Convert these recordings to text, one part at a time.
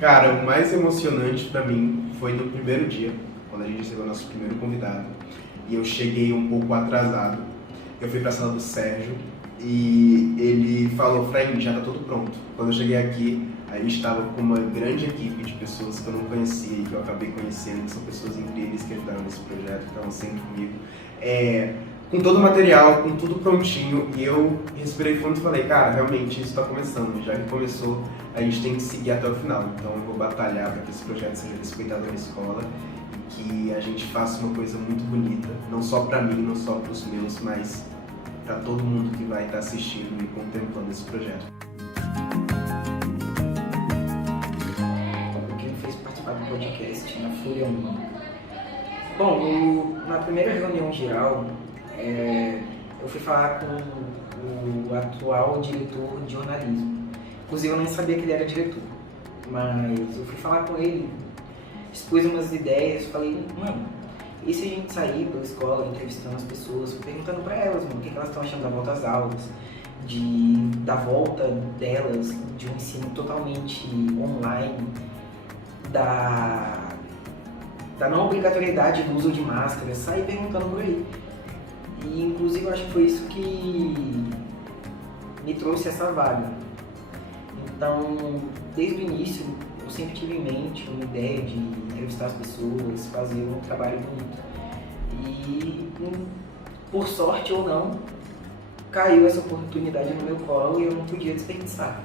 Cara, o mais emocionante pra mim foi no primeiro dia, quando a gente recebeu o nosso primeiro convidado. E eu cheguei um pouco atrasado. Eu fui pra sala do Sérgio e ele falou: Fraim, já tá tudo pronto. Quando eu cheguei aqui, a gente estava com uma grande equipe de pessoas que eu não conhecia e que eu acabei conhecendo, que são pessoas incríveis que ajudaram nesse projeto, que estavam sempre comigo. Com todo o material, com tudo prontinho, e eu respirei fundo e falei: cara, realmente isso está começando. Já que começou, a gente tem que seguir até o final. Então eu vou batalhar para que esse projeto seja respeitado na escola e que a gente faça uma coisa muito bonita, não só para mim, não só para os meus, mas para todo mundo que vai estar assistindo e contemplando esse projeto. O que me fez participar do podcast na Folha 1? Bom, na primeira reunião geral, eu fui falar com o atual diretor de jornalismo. Inclusive, eu nem sabia que ele era diretor, mas eu fui falar com ele, expus umas ideias, falei: mano, e se a gente sair pela escola entrevistando as pessoas, perguntando para elas, mano, o que elas estão achando da volta às aulas, da volta delas, de um ensino totalmente online, da não obrigatoriedade do uso de máscara, sair perguntando por aí. E inclusive eu acho que foi isso que me trouxe essa vaga. Então, desde o início, eu sempre tive em mente uma ideia de entrevistar as pessoas, fazer um trabalho bonito. E, por sorte ou não, caiu essa oportunidade no meu colo e eu não podia desperdiçar.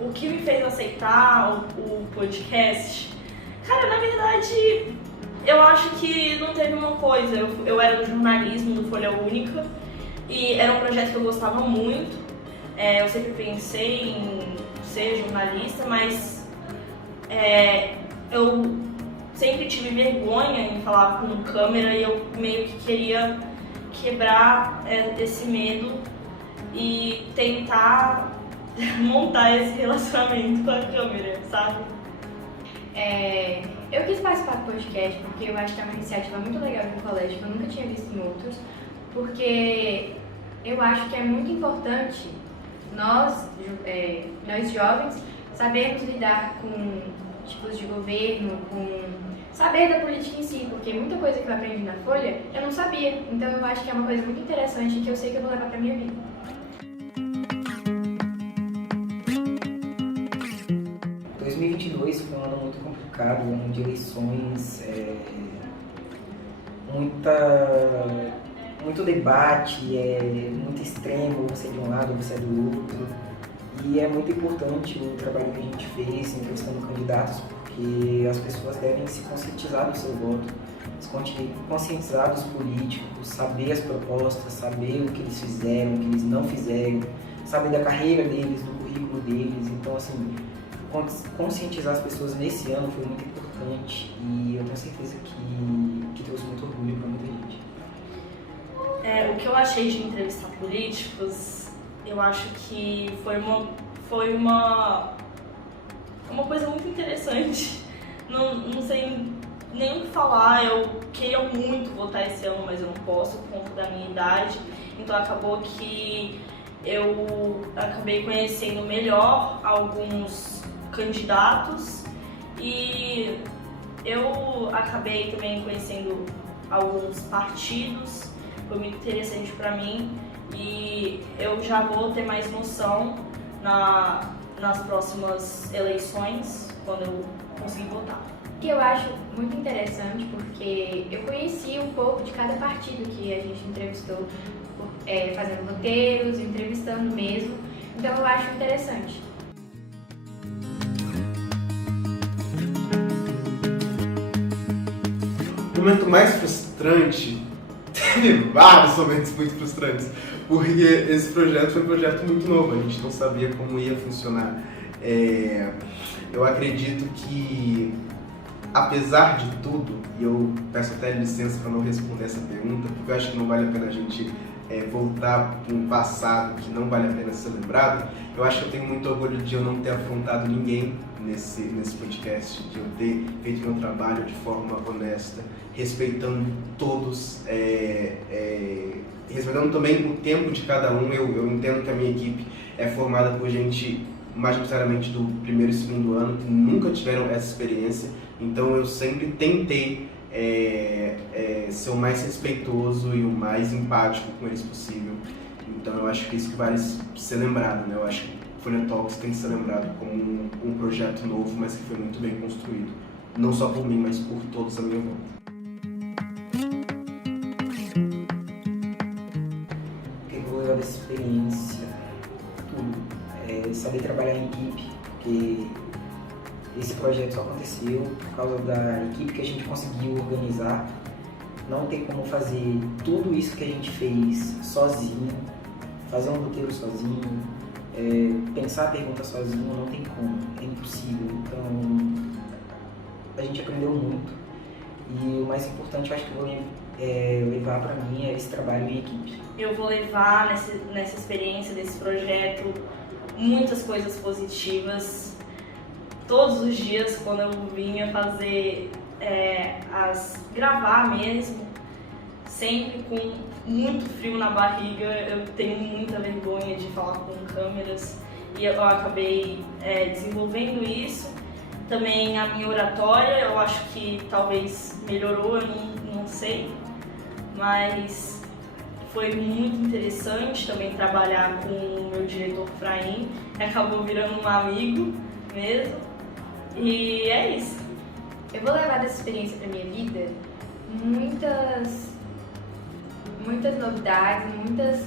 O que me fez aceitar o podcast? Cara, na verdade, eu acho que não teve uma coisa. Eu era do jornalismo, do Folha Única, e era um projeto que eu gostava muito. Eu sempre pensei em ser jornalista, mas eu sempre tive vergonha em falar com câmera e eu meio que queria quebrar esse medo e tentar montar esse relacionamento com a câmera, sabe? Eu quis participar do podcast porque eu acho que é uma iniciativa muito legal no colégio, que eu nunca tinha visto em outros, porque eu acho que é muito importante nós jovens sabermos lidar com tipos de governo, com saber da política em si, porque muita coisa que eu aprendi na Folha eu não sabia, então eu acho que é uma coisa muito interessante que eu sei que eu vou levar pra minha vida. 2022 foi um ano muito complicado, um ano de eleições, muito debate, muito extremo, você é de um lado, você é do outro. E é muito importante o trabalho que a gente fez entrevistando candidatos, porque as pessoas devem se conscientizar do seu voto, se conscientizar dos políticos, saber as propostas, saber o que eles fizeram, o que eles não fizeram, saber da carreira deles, do currículo deles. Então, assim, conscientizar as pessoas nesse ano foi muito importante e eu tenho certeza que trouxe muito orgulho para muita gente. O que eu achei de entrevistar políticos, eu acho que foi uma coisa muito interessante. Não sei nem o que falar. Eu queria muito votar esse ano, mas eu não posso por conta da minha idade. Então acabou que eu acabei conhecendo melhor alguns candidatos e eu acabei também conhecendo alguns partidos. Foi muito interessante para mim e eu já vou ter mais noção nas próximas eleições, quando eu conseguir votar. Que eu acho muito interessante porque eu conheci um pouco de cada partido que a gente entrevistou, fazendo roteiros, entrevistando mesmo, então eu acho interessante. O momento mais frustrante, teve vários momentos muito frustrantes, porque esse projeto foi um projeto muito novo, a gente não sabia como ia funcionar. Eu acredito que, apesar de tudo, e eu peço até licença para não responder essa pergunta, porque eu acho que não vale a pena a gente voltar para um passado que não vale a pena ser lembrado, eu acho que eu tenho muito orgulho de eu não ter afrontado ninguém nesse podcast, de eu ter feito meu trabalho de forma honesta, respeitando todos, respeitando também o tempo de cada um. Eu entendo que a minha equipe é formada por gente majoritariamente do primeiro e segundo ano, que nunca tiveram essa experiência. Então eu sempre tentei ser o mais respeitoso e o mais empático com eles possível. Então eu acho que isso que vale ser lembrado, né? Eu acho que Folha Talks tem que ser lembrado como um projeto novo, mas que foi muito bem construído. Não só por mim, mas por todos à minha volta. O que eu vou levar dessa experiência? Tudo. Saber trabalhar em equipe, porque esse projeto só aconteceu por causa da equipe que a gente conseguiu organizar. Não tem como fazer tudo isso que a gente fez sozinho, fazer um roteiro sozinho, pensar a pergunta sozinho, não tem como, é impossível. Então, a gente aprendeu muito e o mais importante, eu acho que eu vou levar para mim é esse trabalho em equipe. Eu vou levar nessa experiência desse projeto muitas coisas positivas. Todos os dias, quando eu vinha fazer, gravar mesmo, sempre com muito frio na barriga, eu tenho muita vergonha de falar com câmeras e eu acabei desenvolvendo isso. Também a minha oratória, eu acho que talvez melhorou, eu não sei, mas foi muito interessante também trabalhar com o meu diretor Fraim, acabou virando um amigo mesmo, e é isso. Eu vou levar dessa experiência para minha vida muitas novidades, muitas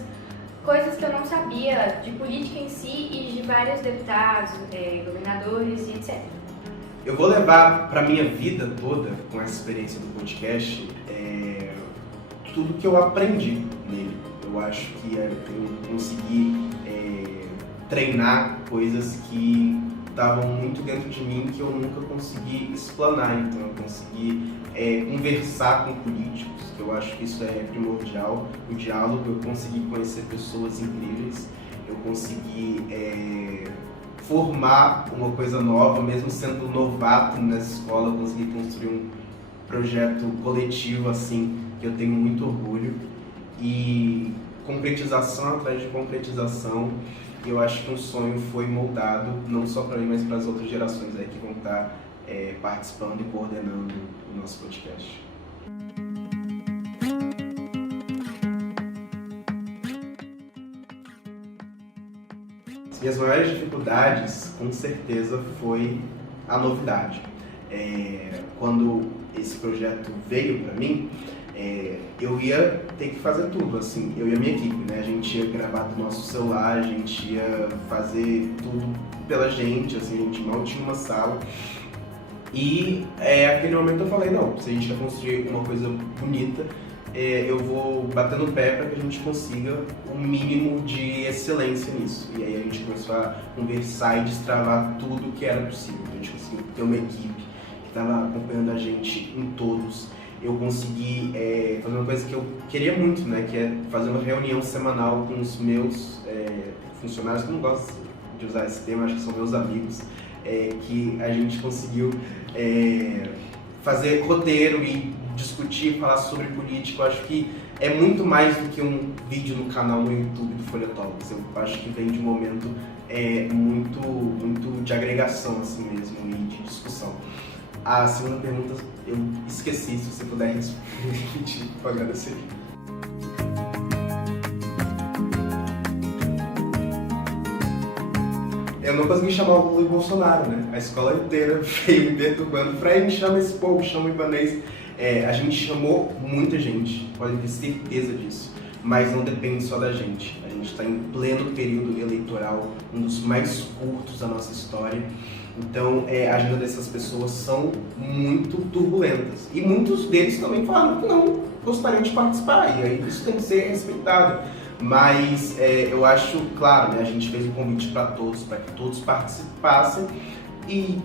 coisas que eu não sabia de política em si e de vários deputados, governadores e etc. Eu vou levar para minha vida toda, com essa experiência do podcast, tudo que eu aprendi nele. Eu acho que eu consegui treinar coisas que estavam muito dentro de mim que eu nunca consegui explanar. Então eu consegui conversar com políticos, que eu acho que isso é primordial, o diálogo. Eu consegui conhecer pessoas incríveis, eu consegui formar uma coisa nova, mesmo sendo novato nessa escola, eu consegui construir um projeto coletivo assim, que eu tenho muito orgulho, e concretização atrás de concretização. Eu acho que um sonho foi moldado, não só para mim, mas para as outras gerações aí que vão estar participando e coordenando o nosso podcast. As minhas maiores dificuldades, com certeza, foi a novidade. Quando esse projeto veio para mim, eu ia ter que fazer tudo, assim, eu e a minha equipe, né? A gente ia gravar do nosso celular, a gente ia fazer tudo pela gente, assim, a gente mal tinha uma sala. E naquele momento eu falei, não, se a gente quer construir uma coisa bonita, eu vou bater no pé para que a gente consiga um mínimo de excelência nisso. E aí a gente começou a conversar e destravar tudo que era possível. A gente conseguiu ter uma equipe que estava acompanhando a gente em todos. Eu consegui fazer uma coisa que eu queria muito, né, que é fazer uma reunião semanal com os meus funcionários, que eu não gosto de usar esse termo, acho que são meus amigos, que a gente conseguiu fazer roteiro e discutir, falar sobre política. Eu acho que é muito mais do que um vídeo no canal no YouTube do Folha Talks. Eu acho que vem de um momento muito de agregação assim mesmo e de discussão. A segunda pergunta eu esqueci, se você puder repetir, eu agradecer. Eu não consegui chamar o Lula e o Bolsonaro, né? A escola inteira veio me perturbando. Fred, chama esse povo, chama o Ibanez. A gente chamou muita gente, podem ter certeza disso, mas não depende só da gente. A gente está em pleno período eleitoral, um dos mais curtos da nossa história. Então, a agenda dessas pessoas são muito turbulentas. E muitos deles também falaram que não gostariam de participar, e aí isso tem que ser respeitado. Mas eu acho, claro, né, a gente fez um convite para que todos participassem, e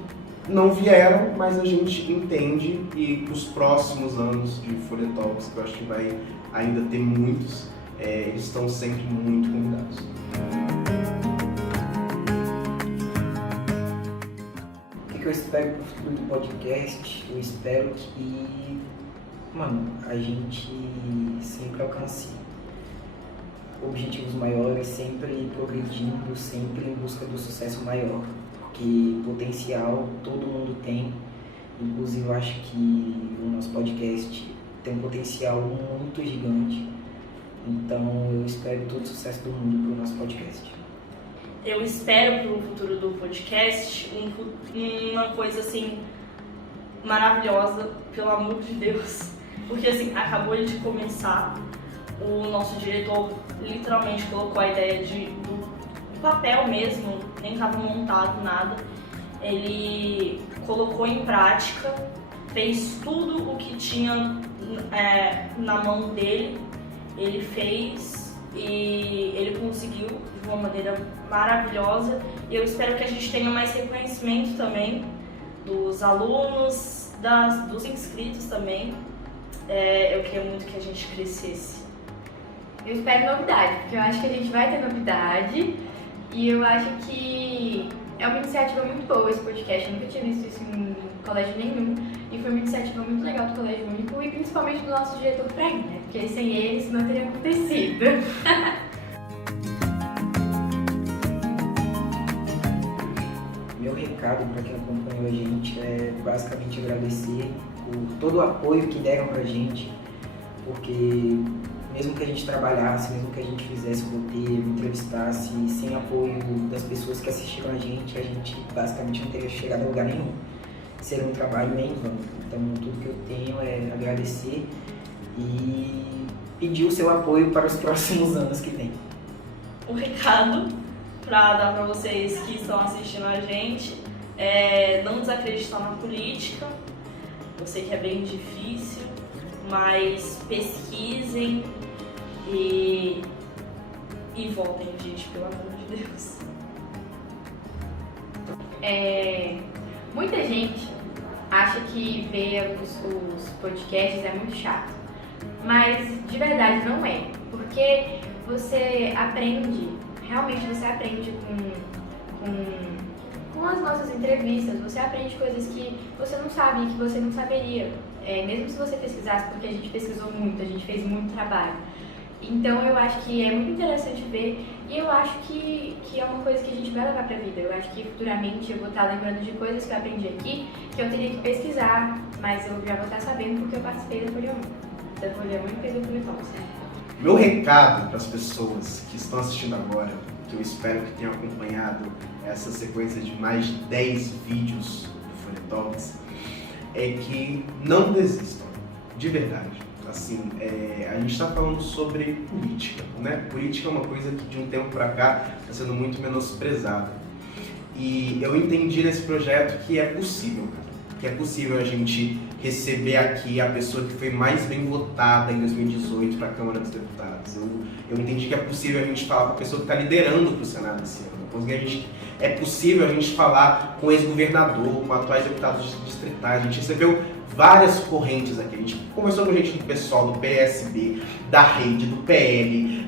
não vieram, mas a gente entende, e para os próximos anos de Folha Talks, que eu acho que vai ainda ter muitos, eles estão sempre muito convidados. O que eu espero pro futuro do podcast? Eu espero que, a gente sempre alcance objetivos maiores, sempre progredindo, sempre em busca do sucesso maior, porque potencial todo mundo tem. Inclusive eu acho que o nosso podcast tem um potencial muito gigante, então eu espero todo o sucesso do mundo para o nosso podcast. Eu espero para o futuro do podcast uma coisa assim maravilhosa, pelo amor de Deus, porque assim, acabou de começar, o nosso diretor literalmente colocou a ideia do papel mesmo, nem estava montado nada, ele colocou em prática, fez tudo o que tinha na mão dele, ele fez e ele conseguiu de uma maneira maravilhosa. E eu espero que a gente tenha mais reconhecimento também dos alunos, dos inscritos também. Eu queria muito que a gente crescesse. Eu espero novidade, porque eu acho que a gente vai ter novidade e eu acho que é uma iniciativa muito boa esse podcast. Eu nunca tinha visto isso em colégio nenhum e foi uma iniciativa muito legal do Colégio Único e principalmente do nosso diretor Fred, né? Porque sem ele isso não teria acontecido. Meu recado para quem acompanhou a gente é basicamente agradecer por todo o apoio que deram pra gente, porque mesmo que a gente trabalhasse, mesmo que a gente fizesse roteiro, entrevistasse, sem apoio das pessoas que assistiram a gente basicamente não teria chegado a lugar nenhum. Seria um trabalho em vão. Então tudo que eu tenho é agradecer e pedir o seu apoio para os próximos anos que vem. O recado para dar para vocês que estão assistindo a gente é não desacreditar na política. Eu sei que é bem difícil, mas pesquisem e votem, gente, pelo amor de Deus. Muita gente acha que ver os podcasts é muito chato, mas de verdade não é, porque você aprende, realmente você aprende com as nossas entrevistas, você aprende coisas que você não sabe, que você não saberia, mesmo se você pesquisasse, porque a gente pesquisou muito, a gente fez muito trabalho. Então eu acho que é muito interessante ver e eu acho que é uma coisa que a gente vai levar pra vida. Eu acho que futuramente eu vou estar lembrando de coisas que eu aprendi aqui, que eu teria que pesquisar, mas eu já vou estar sabendo porque eu participei da Folha 1. Da Folha 1 e do Folha Thompson. Meu recado para as pessoas que estão assistindo agora, que eu espero que tenham acompanhado essa sequência de mais de 10 vídeos do Folha Talks, é que não desistam, de verdade. Assim, a gente está falando sobre política, né? Política é uma coisa que de um tempo para cá está sendo muito menosprezada. E eu entendi nesse projeto que é possível, que é possível a gente receber aqui a pessoa que foi mais bem votada em 2018 para a Câmara dos Deputados. Eu entendi que é possível a gente falar com a pessoa que está liderando para o Senado esse ano. É possível a gente falar com o ex-governador, com atuais deputados distritais. A gente recebeu várias correntes aqui. A gente conversou com gente do pessoal, do PSB, da Rede, do PL,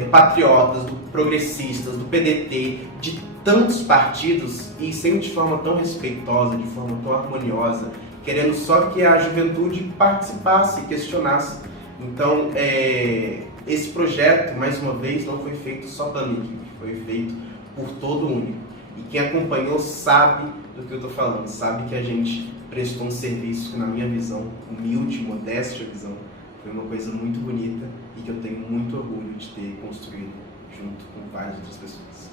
do Patriotas, do Progressistas, do PDT, de tantos partidos e sempre de forma tão respeitosa, de forma tão harmoniosa, querendo só que a juventude participasse e questionasse. Então, esse projeto, mais uma vez, não foi feito só pela minha equipe, foi feito por todo o Único. E quem acompanhou sabe do que eu estou falando, sabe que a gente prestou um serviço que, na minha visão, humilde, modesta visão, foi uma coisa muito bonita e que eu tenho muito orgulho de ter construído junto com várias outras pessoas.